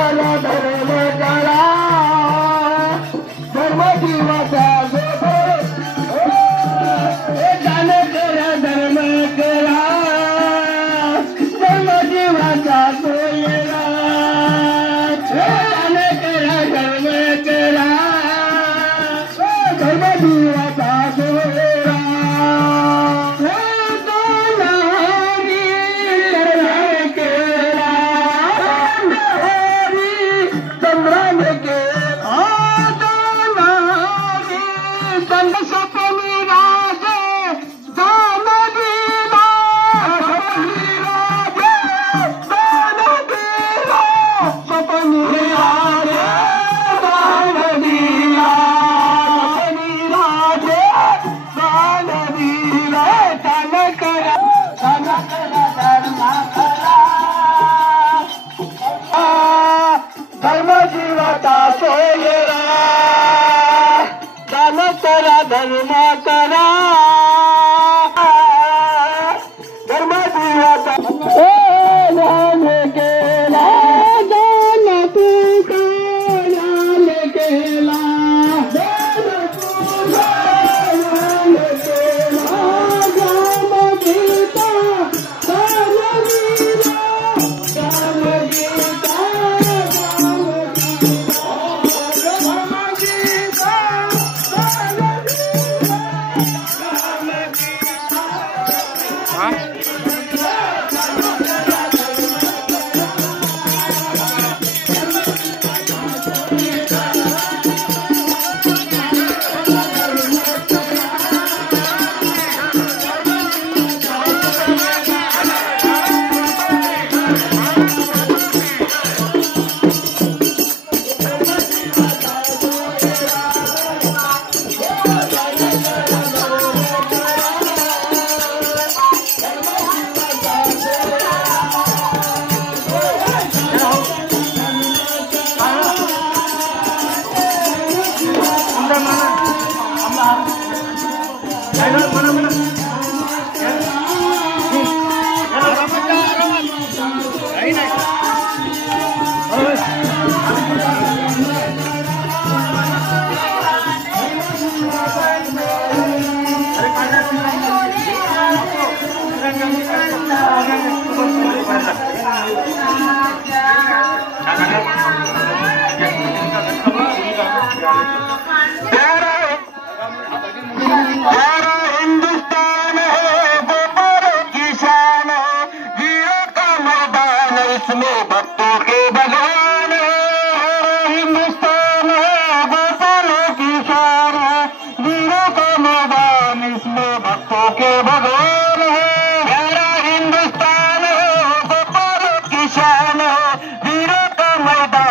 करा धर्म करा धर्म जीवाचा दान करा धर्म करा धर्म जीवाचा सोयरा दान करा धर्म करा धर्म जीवाचा सोयरा धर्म जीवाचा सोयरा दान करा धर्म करा धर्म जीवाचा दान केला दान तू दान केला दान तू दान केला दान गीता दान गीता दान गीता हिंदुस्तान है गोपालों की शान है वीरों का मैदान इसमें भक्तों के भगवान है हिंदुस्तान है गोपालों की शान है वीरों का मैदान इसमें भक्तों के भगवान है हिंदुस्तान है गोपालों की शान है वीरों का मैदान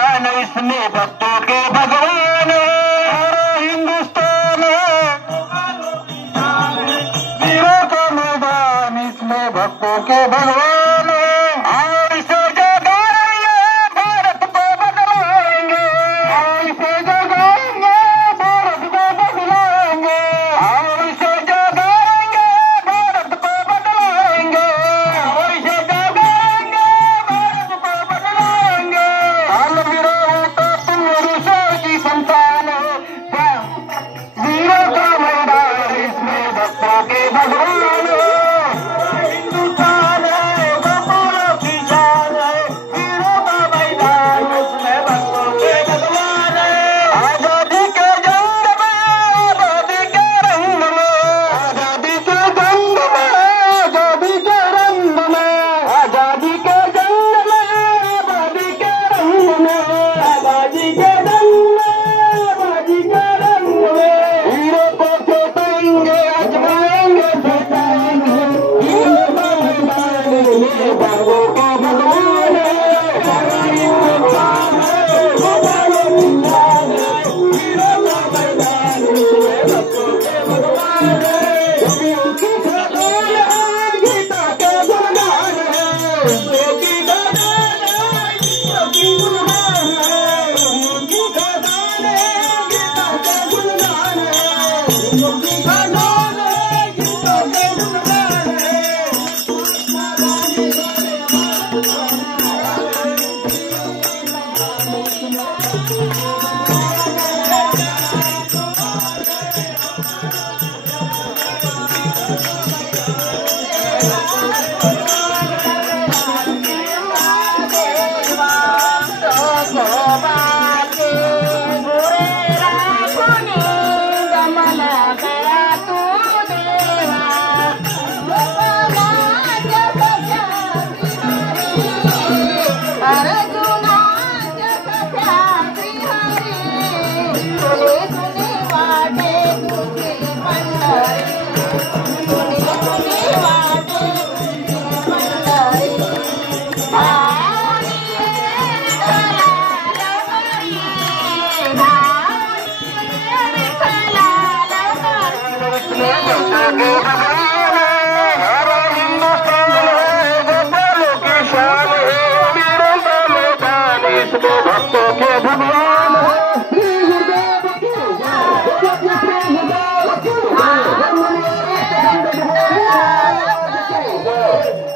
भगवान है श्री गुरुदेव की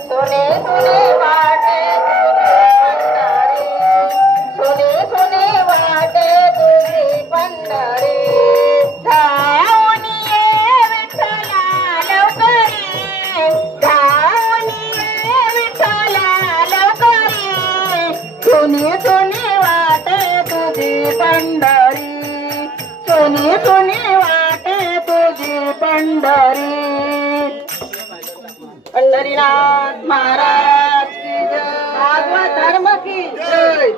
सुने सुने वाटे सुने सुने वाटे तुझी पंढरी धावून ये विठ्ठला लवकरी धावून ये विठ्ठला लवकरी सुने सुने वाटे तुझी पंढरी सुने सुने वाटे तुझी पंढरी पंढरीनाथ महाराज की जय भागवत धर्म की जय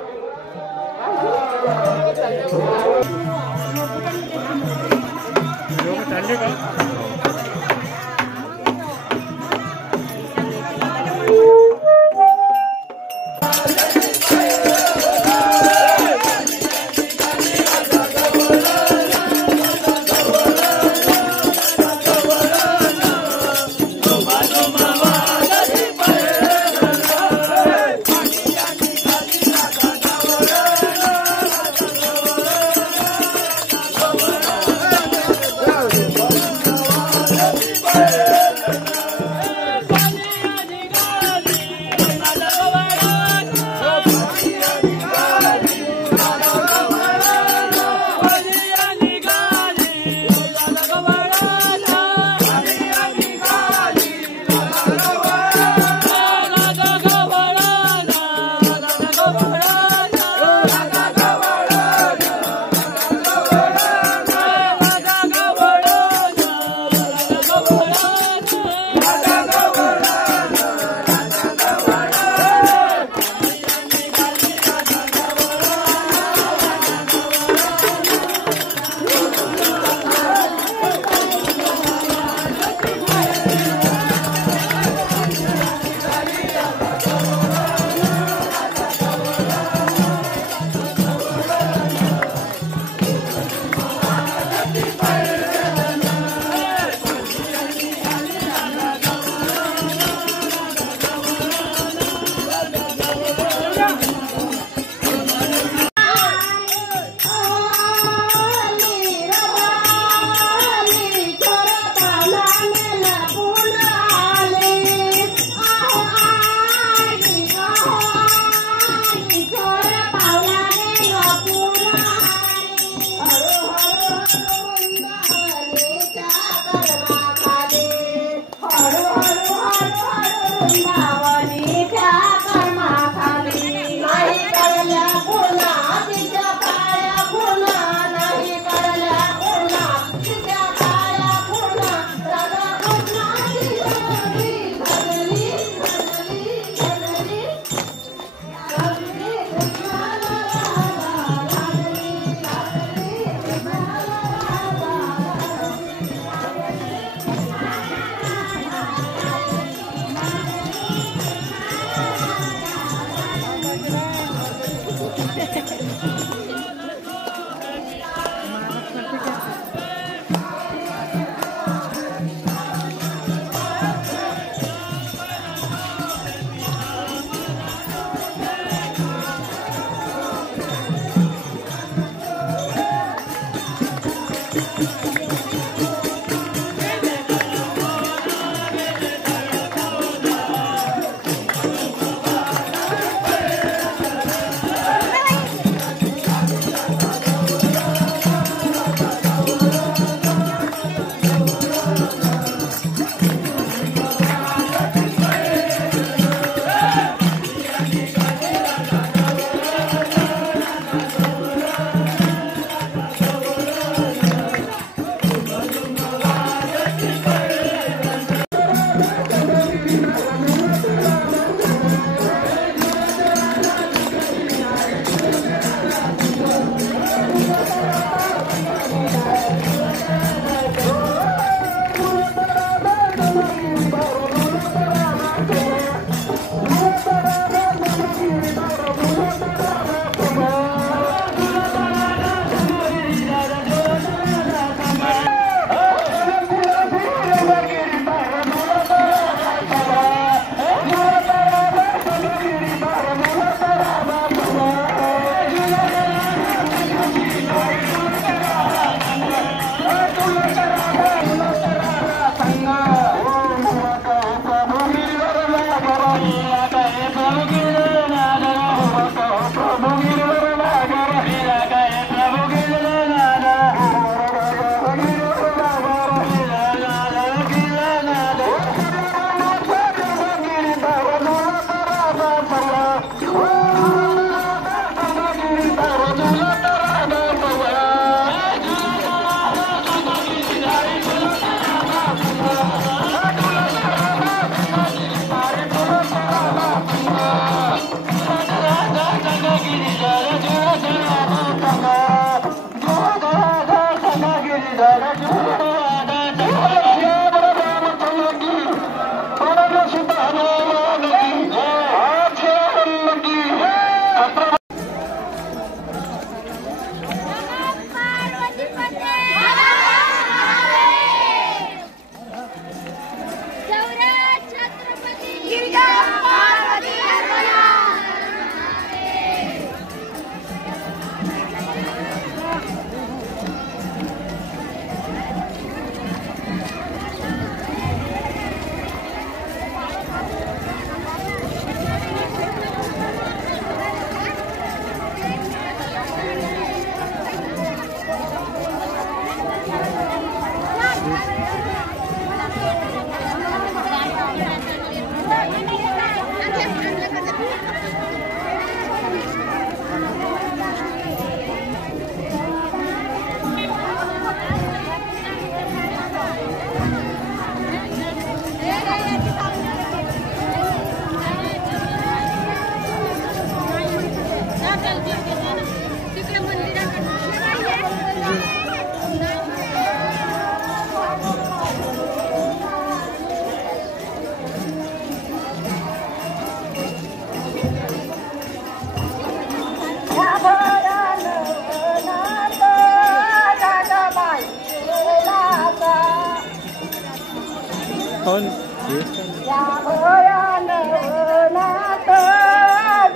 या भयानवनात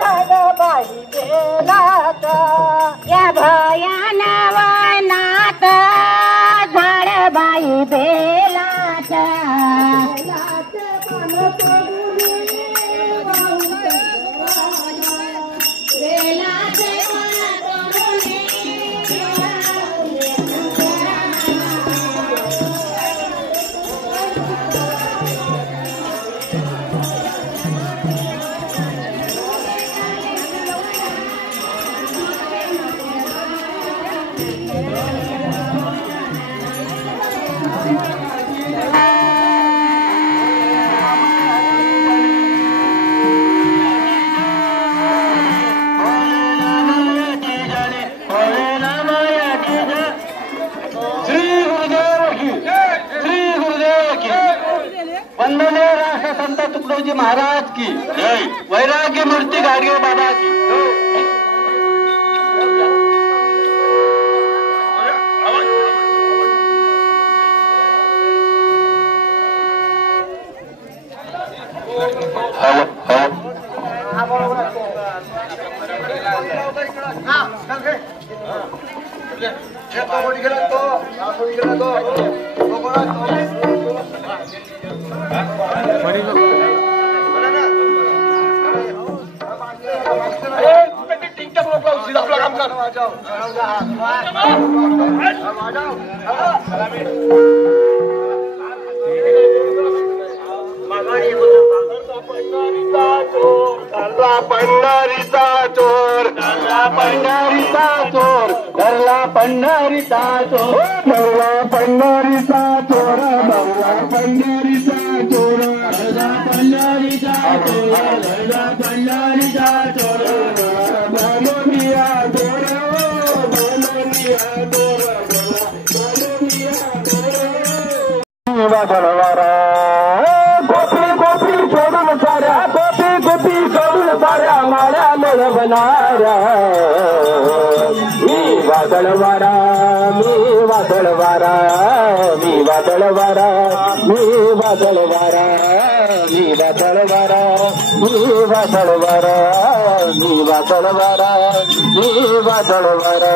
झाडबाई बेलात या भयानवनात झाडबाई बेलात वंदनीय राष्ट्रसंत तुकडोजी महाराज की जय। वैराग्य मूर्ती गाडगे बाबा की पंढरीचा चोर धरला पंढरीचा चोर धरला पंढरीचा चोर धरला पंढरीचा चोर धरला पंढरीचा चोर धरला पंढरीचा चोर धरला पंढरीचा चोर बोलोनिया चोर बोलोनिया चोर बोलोनिया चोर वाजवारा गोपी गोपी सोडून साऱ्या गोपी गोपी सोडून साऱ्या माळ्या मिळवणाऱ्या मी वादळवारा मी वादळवारा मी वादळवारा मी वादळवारा मी वादळवारा मी वादळवारा मी वादळवारा मी वादळवारा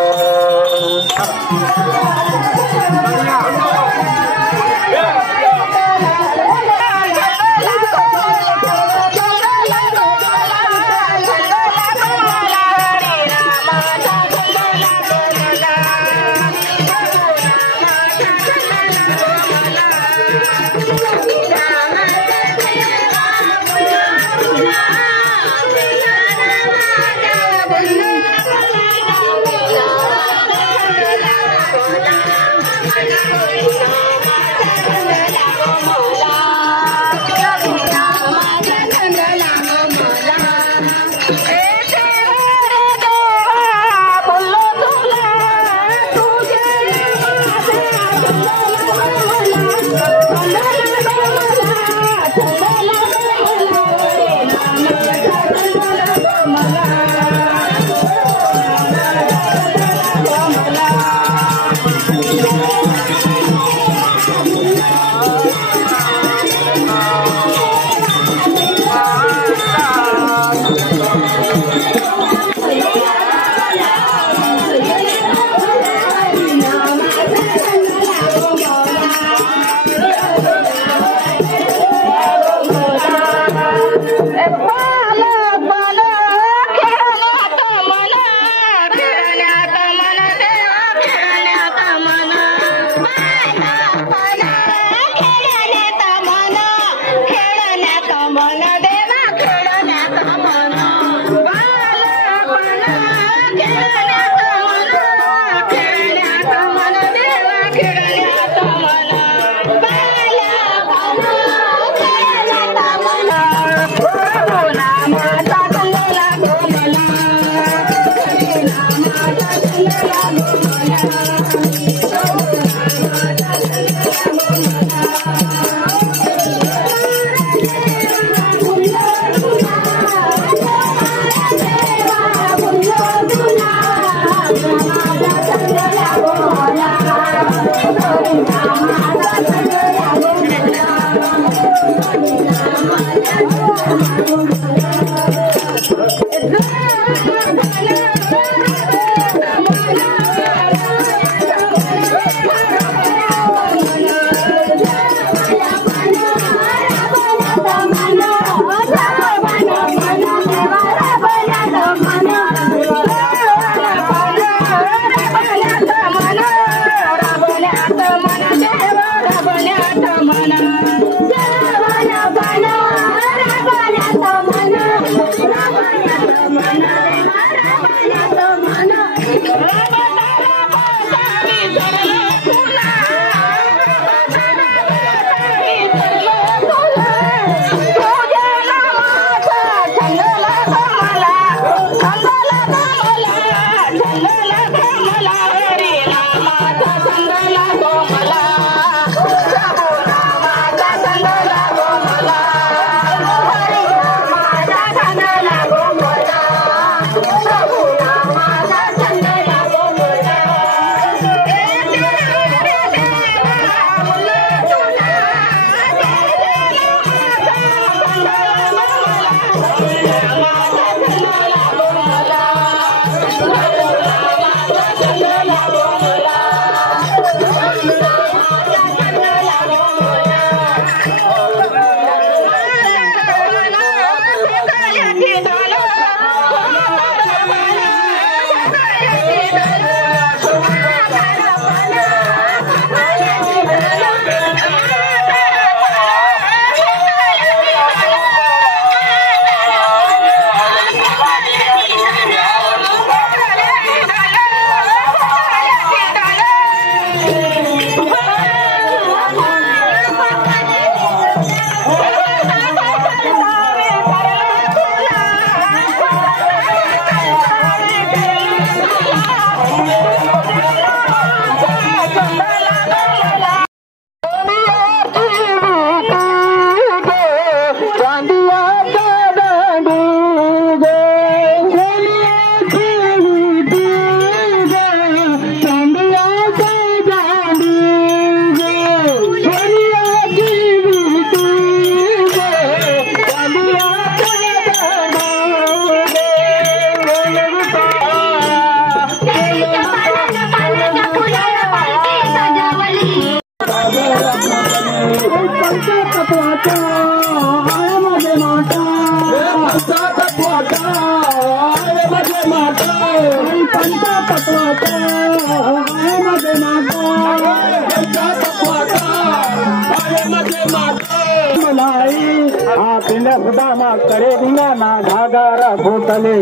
सुदामा करे धिंगाणा घागारा भोतले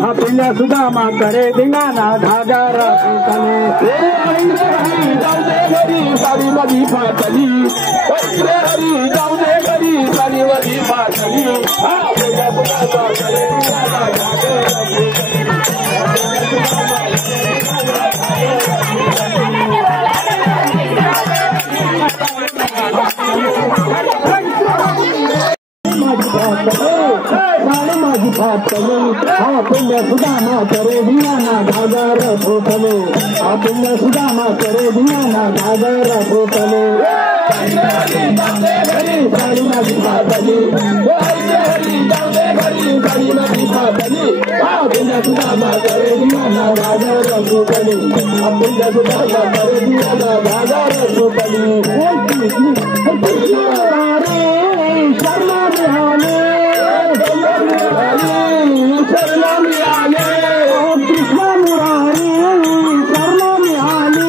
हा पिल्या सुदामा करे धिंगाणा घागारा भोतले हरी जाऊ दे घरी साडी मधी फाटली हरी जाऊ दे घरी साडी मधी फाटली हा पिल्या सुदामा करे धिंगाणा घागारा माझी फाटले हा पिल्या सुदामा करे धिंगाणा घागारा भोतले हा पिल्या सुदामा करे धिंगाणा घागारा भोतले साडी माझी फाटली हरी जाऊ दे घरी साडी माझी फाटली हा पिल्या सुदामा करे धिंगाणा घागारा भोतले हा पिल्या सुदामा करे धिंगाणा घागारा भोतले शर्मा बिहाने शर्मा मिळाले कृष्ण मुरारी शर्मा मिळाले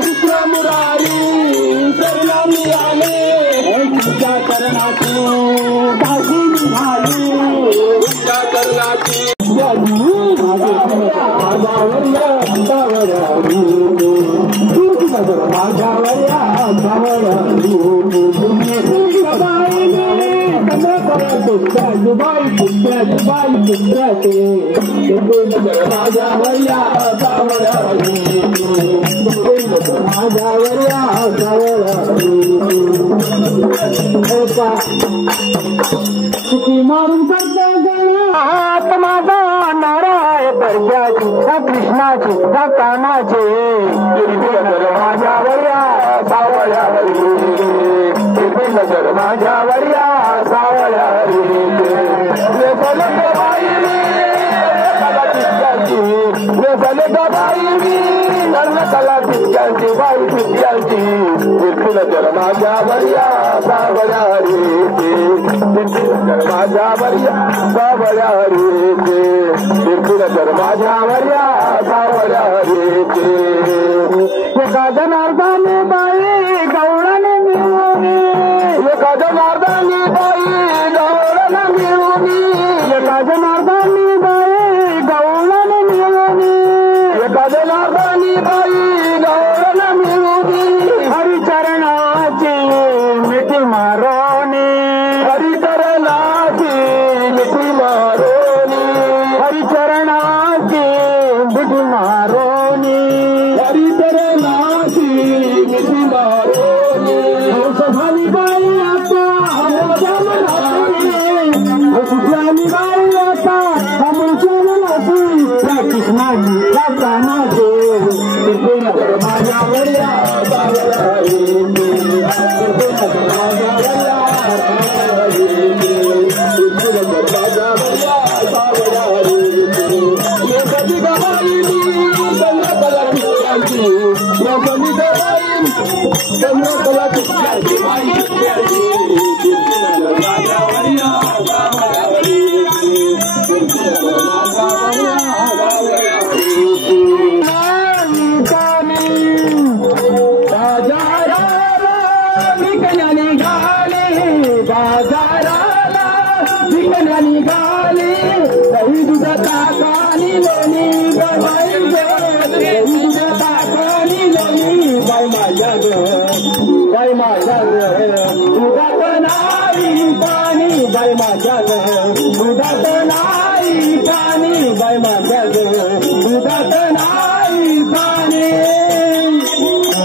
कृष्ण मुरारी शर्मा मिळाले पूजा करण्याची दासी निघाली पूजा करण्याची दुबाई माझ्यावरया सुखी मारून करता हात माझा नाराय दर्जाची कृष्णाची कानाचे माझ्यावरया सावळ्यावरी नजर माझ्यावरया सावळ्यावरी कला तितक्यांची बाई तितक्यांची नजर माझ्यावरया सावळ्यावरी नजर माझ्यावरया सावळ्यावरी नजर माझ्यावरया सावळ्यावरी एका जनार्दनी बाई गौळाने मिळवणी एका जनार्दनी बाई गौळाने मिळवणी एका जनार्दनी बाई गौळाने मिळवणी एका जनार्दनी बाई गौळाने मिळवणी हरिचरणाची मिठी मारोणी हरिचरणाची मिठी मारोणी हरिचरणाची मारोनी हरी तेरे नाची मिठी मारोनी सभानी बाई आता हम सुखलानी बाई आता हम नाची कृष्णा जी का गाना दे माझ्या वडिया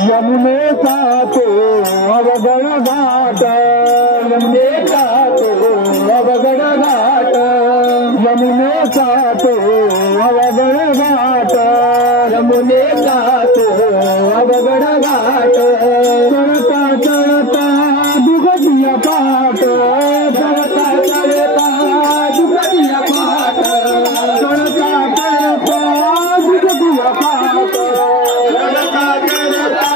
यमुने का तो अवगण घाट यमुने का तो अवगण घाट यमुने का तो अवगण घाट यमुने का तो अवगण घाट चढ़ता चढ़ता दुगतिया पाट चढ़ता चढ़ता दुगतिया पाट चढ़ता चढ़ता दुगतिया पाट चढ़ता चढ़ता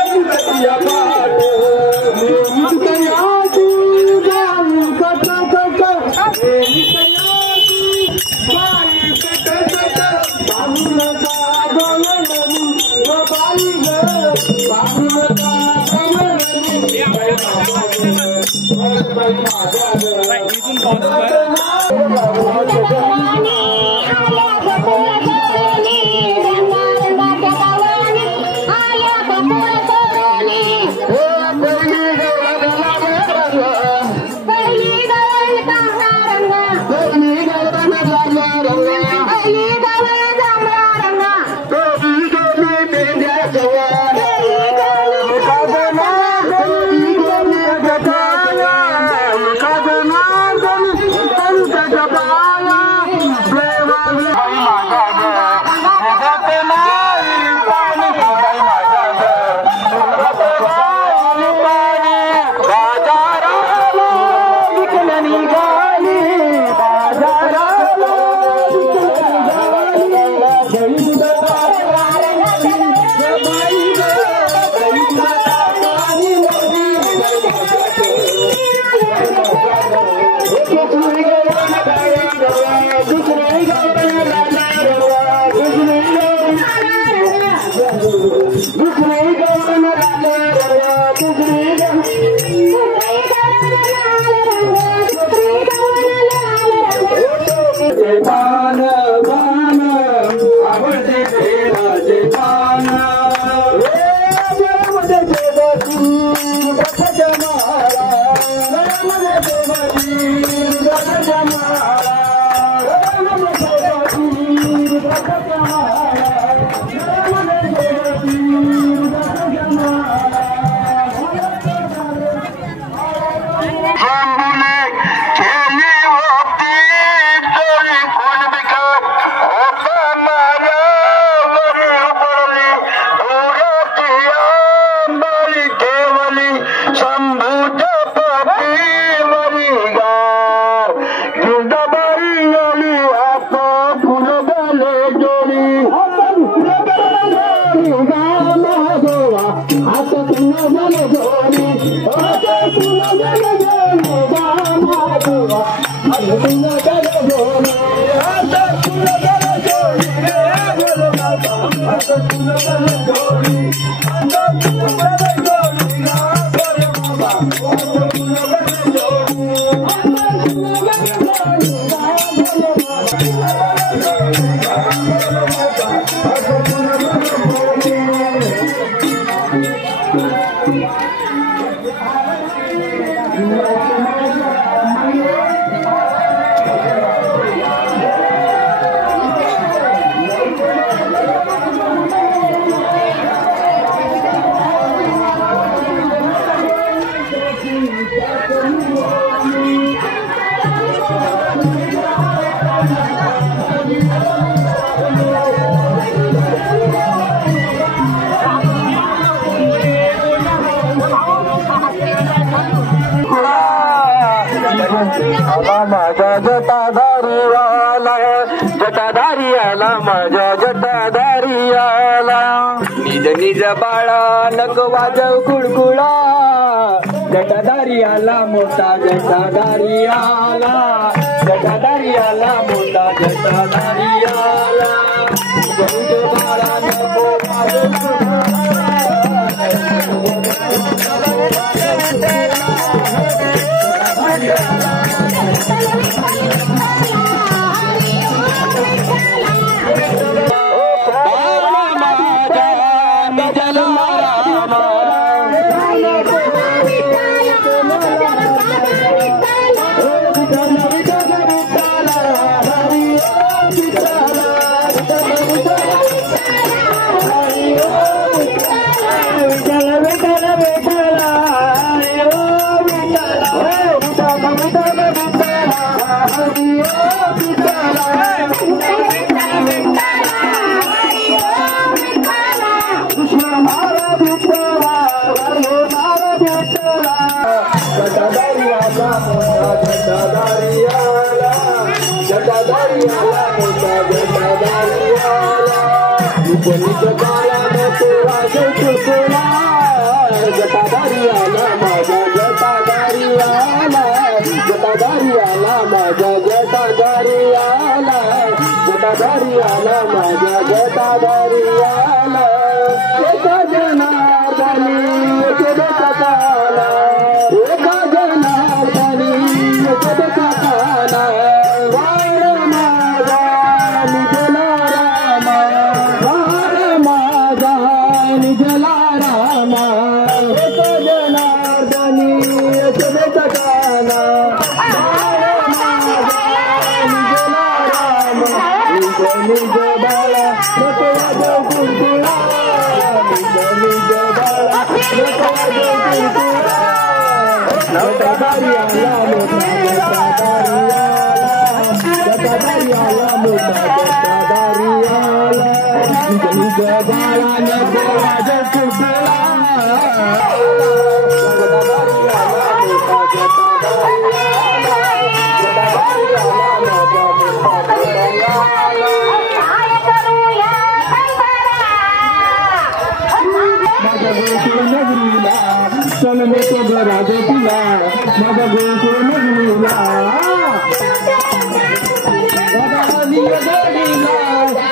दुगतिया पाट निज बाळा नको वाजव कुळकुळा जटाधारी आला मोठा जटाधारी आला जटाधारी आला मोठा जटाधारी आला निज बाळा नको वाजव कुळकुळा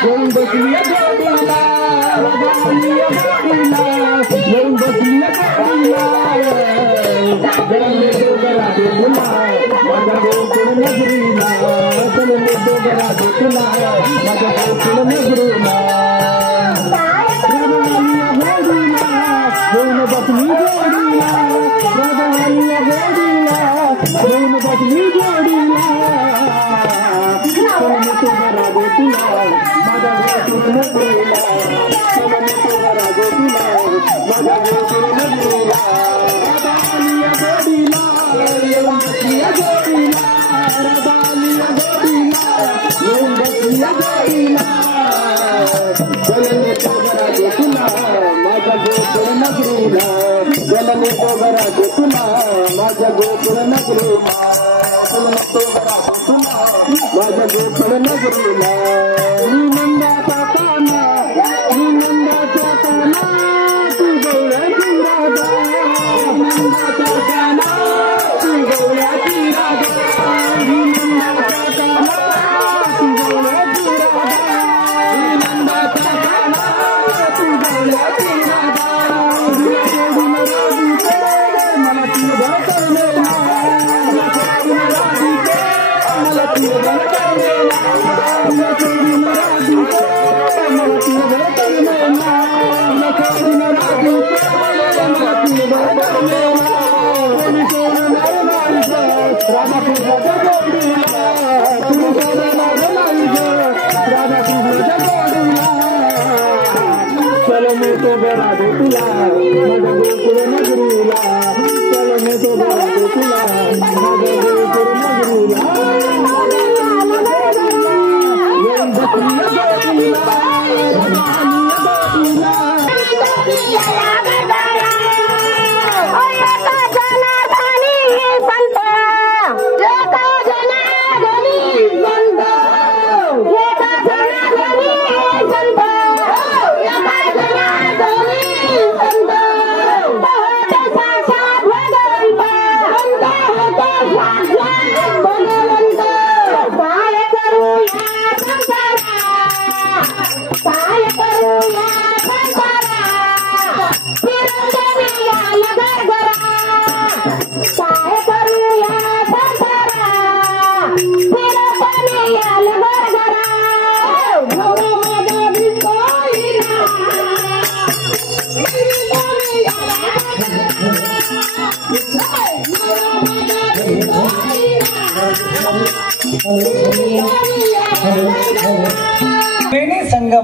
संत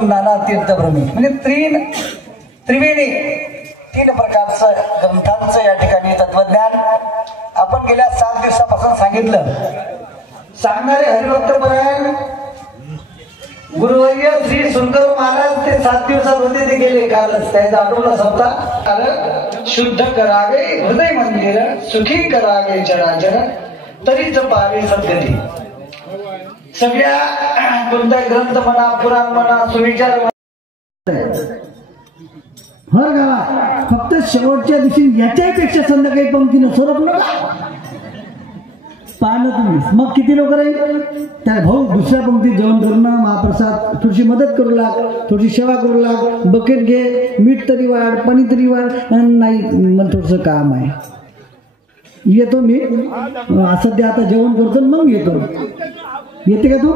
ओम नाना तीर्थभ्रमी म्हणजे त्रिवेणी 3 प्रकारचं ग्रंथांचं या ठिकाणी तत्वज्ञान आपण गेल्या 7 दिवसापासून सांगितलं. सांगणारे हरिभक्तपरायण गुरुवर्य श्री सुंदर महाराज ते 7 दिवसात होते ते गेले कालच त्याचा आठवडा संपता. कारण शुद्ध करावे हृदय मंदिर सुखी करावे चराचर तरीच पावे सद्गती. सगळ्या कोणताही ग्रंथ म्हणा पुराण म्हणा सुविचार हर गावात फक्त शेवटच्या दिवशी याच्यापेक्षा संध्याकाळी पंक्तीनं स्वरूप नका पाहिलं तुम्ही. मग किती लोक राहील त्या भाऊ दुसऱ्या पंक्तीत जेवण करून महाप्रसाद थोडीशी मदत करू लाग थोडीशी सेवा करू लाग बकेट घे मीठ तरी वाढ पाणी तरी वाढ. नाही मला थोडंसं काम आहे येतो मी सध्या आता जेवण करतो मग येतो. येते का तू